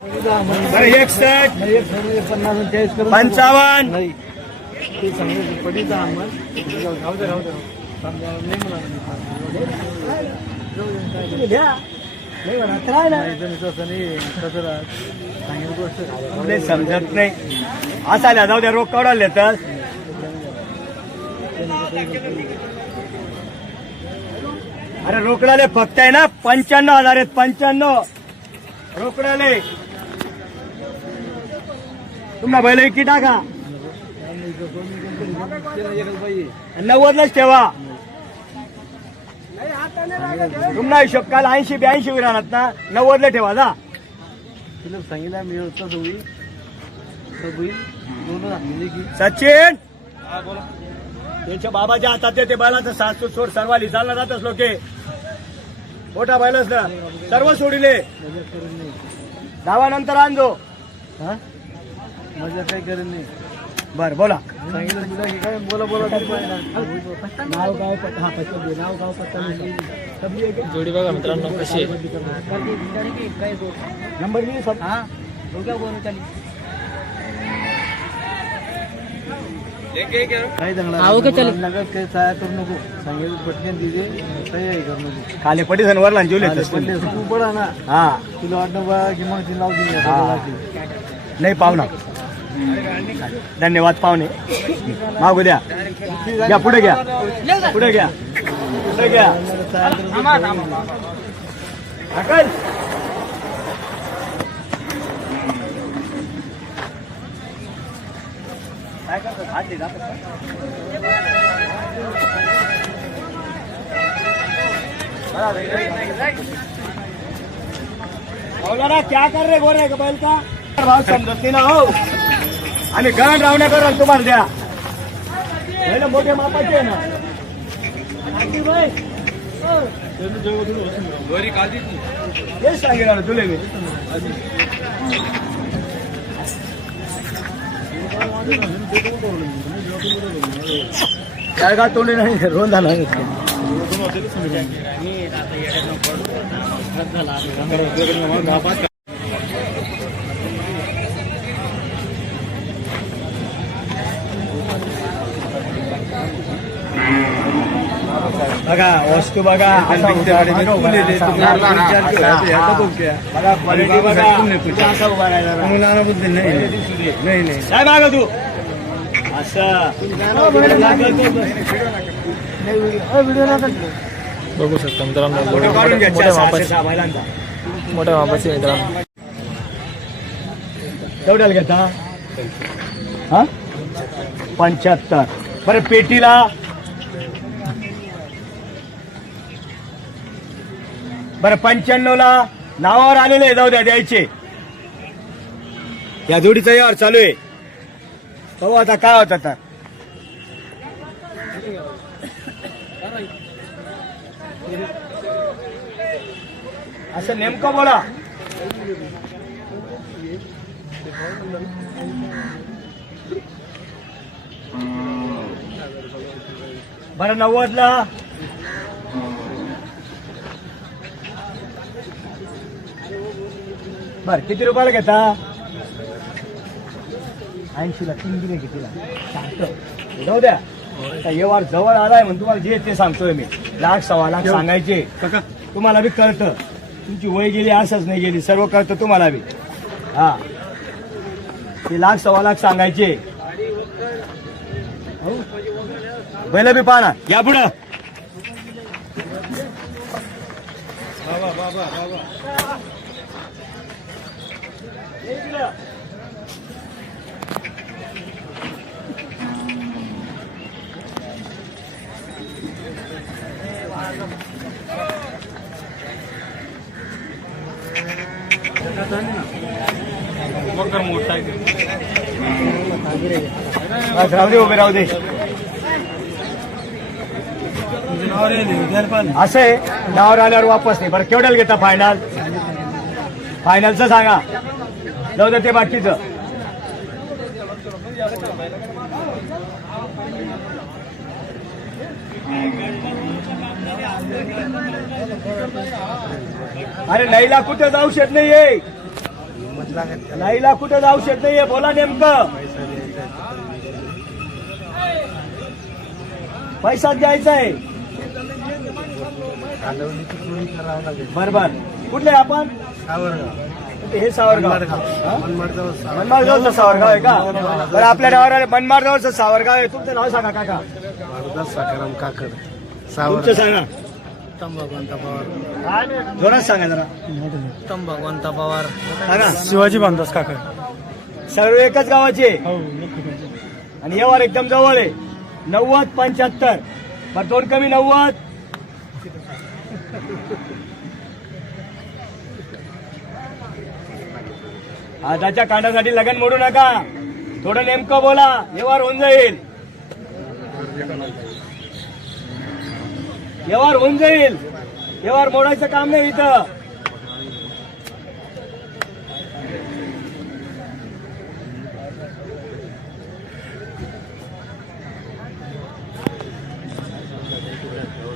61 55 समजत नाही असा जाऊ द्या रोख काढायला तर अरे रोकडाले फक्त आहे ना 95,000 आहेत 95 रोकडाले तुम्हाला बैल विकी टाका 90लाच ठेवा तुम्हाला हिशोब काल 80-82 विराणात ना 90ला ठेवा जा सांगितलं मी सचिन त्यांच्या बाबाच्या हातात ते बैलाचं सासू सोड सर्वाली चालला जातच लोके मोठा बैलच ना सर्व सोडिले गावानंतर आणजो मजा काही करेल नाही बर बोला सांगितलं तुला की काय बोला नाव गाव पत्ता नाव गाव पत्ता जोडी बघा मित्रांनो कशी नंबर मी काही नगद काही सहाय्य करू नको सांगितलं पटकन दिले काही करू नको खाली पडी वरला जेवले तू पडा ना हा तुला वाटणं बा की मग ती लावून नाही पाहुणा धन्यवाद पाहुणे मागू द्या घ्या पुढे घ्या पुढे घ्या पुढे घ्या अकल काय करतात हात दे ना क्या कर रे गोरे का बैल का भाव समजत नाही ना हो आणि गण रावण्या करा तुम्हाला द्या पहिलं मोठे मापाचे आहे ना हेच सांगेल तुले मी काय का तोंडी नाही रोज झाला बघा वस्तू बघा काय माग तू असं बघू शकता मित्रांनो मोठ्या मापाचे मित्रांनो तेवढ्याला घेता हा 75 बरं पेटीला बरं 95ला नावावर आलेले जाऊ द्या द्यायचे या जोडीचा यावर चालू आहे हो आता काय होता तर असं नेमकं बोला बरं 90ला बर किती रुपयाला घेता 80ला 3 दिले कितीला जाऊ द्या व्यवहार जवळ आलाय म्हणून तुम्हाला जे ते सांगतोय मी 1,00,000-1,15,00,000 सांगायचे तुम्हाला बी कळतं तुमची वय गेली असंच नाही गेली सर्व कळतं तुम्हाला बी हा ते 1,00,000-1,15,00,000 सांगायचे बैल बी पाहा ना या पुढं राहू दे उभे राहू दे असे नावावर आल्यावर वापस नाही बरं केवढ्याला घेता फायनलचं सांगा जाऊ दे ते बाकीचं अरे लईला कुठे जाऊ शकत नाही लागत नाहीला कुठं जाऊ शकत नाहीये, बोला नेमकं. पैसा द्यायचा पैसा द्यायचा आहे. कालवणीची चोरी करावं लागेल. बरोबर. कुठले आपण? सावरगाव. हे सावरगाव. मनमाड जवळचं सावरगाव आहे का? बरं, आपल्या नावावर मनमाड जवळचं सावरगाव आहे. तुमचं नाव सांगा काका. भारदास साखाराम काकड. तुमचं सांगा. उत्तम भगवंता पवार. जोरात सांगा जरा. उत्तम भगवंता पवार. सांगा. शिवाजी बांधस काकड. सर्व एकच गावाचे आणि यावर एकदम जवळ आहे. 90-75. बरं, दोन कमी 90. हाताच्या कांडासाठी लगन मोडू नका. थोडं नेमकं बोला, व्यवहार होऊन जाईल. व्यवहार होऊन जाईल. व्यवहार मोडायचं काम नाही इथं.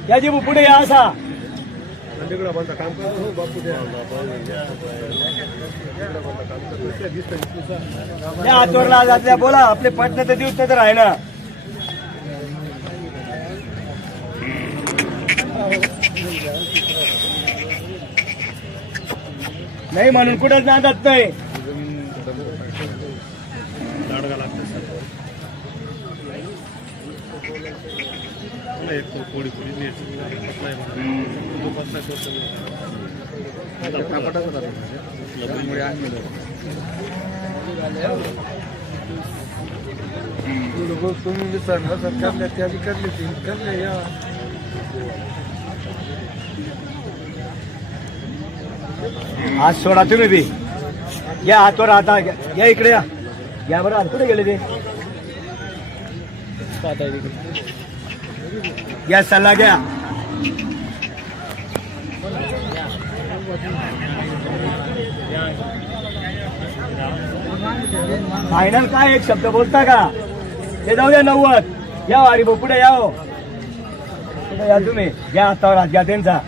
या जी पुढे या असा. या हातवरला जातल्या बोला. आपले पटणं तर दिवस तर आहे ना. नाही म्हणून कुठंच नादात नाही. तुम्ही विचारलं तर करले त्या करले ती करले या. हात सोडा तुम्ही बी. या हातवर आता या इकडे या. या बरं. हात कुठे गेले ते? या सल्ला घ्या. फायनल काय एक शब्द बोलता का? ते जाऊ द्या 90. या वारी भाऊ पुढे या. हो पुढे या तुम्ही. घ्या हातावर हात घ्या त्यांचा.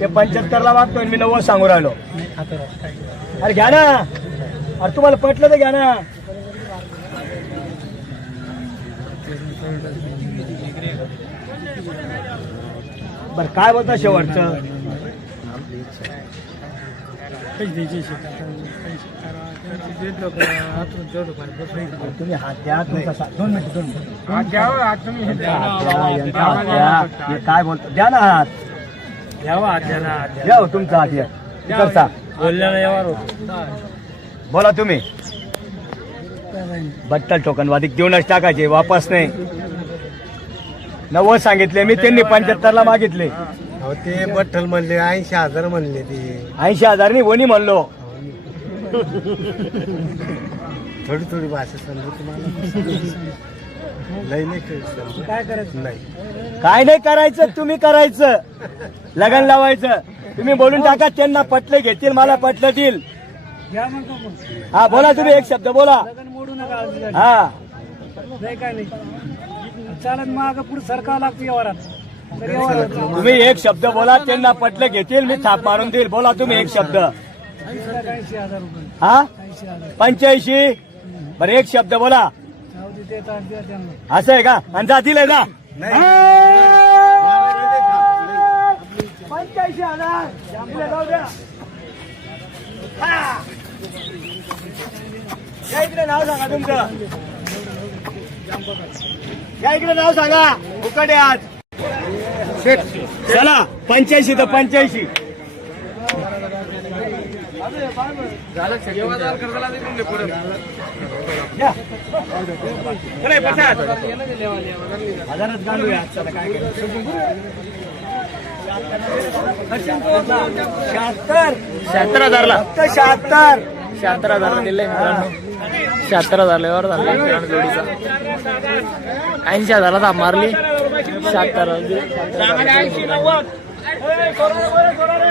ते 75ला मागतोय, मी 90 सांगू राहिलो. अरे घ्या ना. अरे तुम्हाला पटलं तर घ्या ना. बर, काय बोलता शेवटचं? तुम्ही हात द्या. तुमचा 2 मिनिट. काय बोलतो? द्या ना हात. द्या तुमचा हात. या बोलल्याला यावर होतो. बोला तुम्ही. बट्टल टोकनवादी देऊनच टाकायचे, वापस नाही. 90 सांगितले मी, त्यांनी 75ला मागितले. ते बठ्ठल म्हणले 80,000 म्हणले. ते 80,000 नाही वणी म्हणलो. थोडी थोडी भाषा समजू तुम्हाला. लय नाही समजू. काय करायचं नाही. काय नाही करायचं, तुम्ही करायचं. लगन लावायचं. तुम्ही बोलून टाका. त्यांना पटले घेतील, मला पटलं देईल. हा बोला तुम्ही. एक शब्द बोला. हा काय नाही चालत. मग पुढे सरकार लागते व्यवहारात. तुम्ही एक शब्द बोला. त्यांना पटले घेतील, मी थाप मारून देईल. बोला तुम्ही एक शब्द. 80,000 रुपये. हा 85. बरं, एक शब्द बोला. असं आहे का? आणि जा दिलंय जा. 85,000. या इकडे नाव सांगा तुमचं. या इकडे नाव सांगा. फुकट आहे आज. चला 85 तर 85. हजारात घालूया. चला काय 76,000ला. 76,000 दिले मित्रांनो. 76,000 झाले जोडीचा. 80,000ला मारली. 76,000.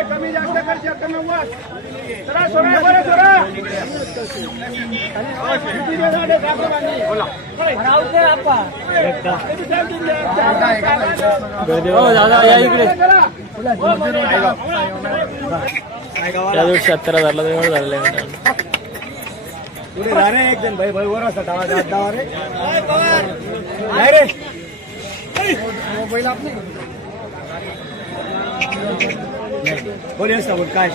कमी जास्त कर. 90. दादा या इकडे. 76,000ला व्यवहार झालेला आहे मित्रांनो. पुढे जा रे एक जण भाई भाई वर असता डावा जात डावा रे नाही रे बोल येस ना बोल काय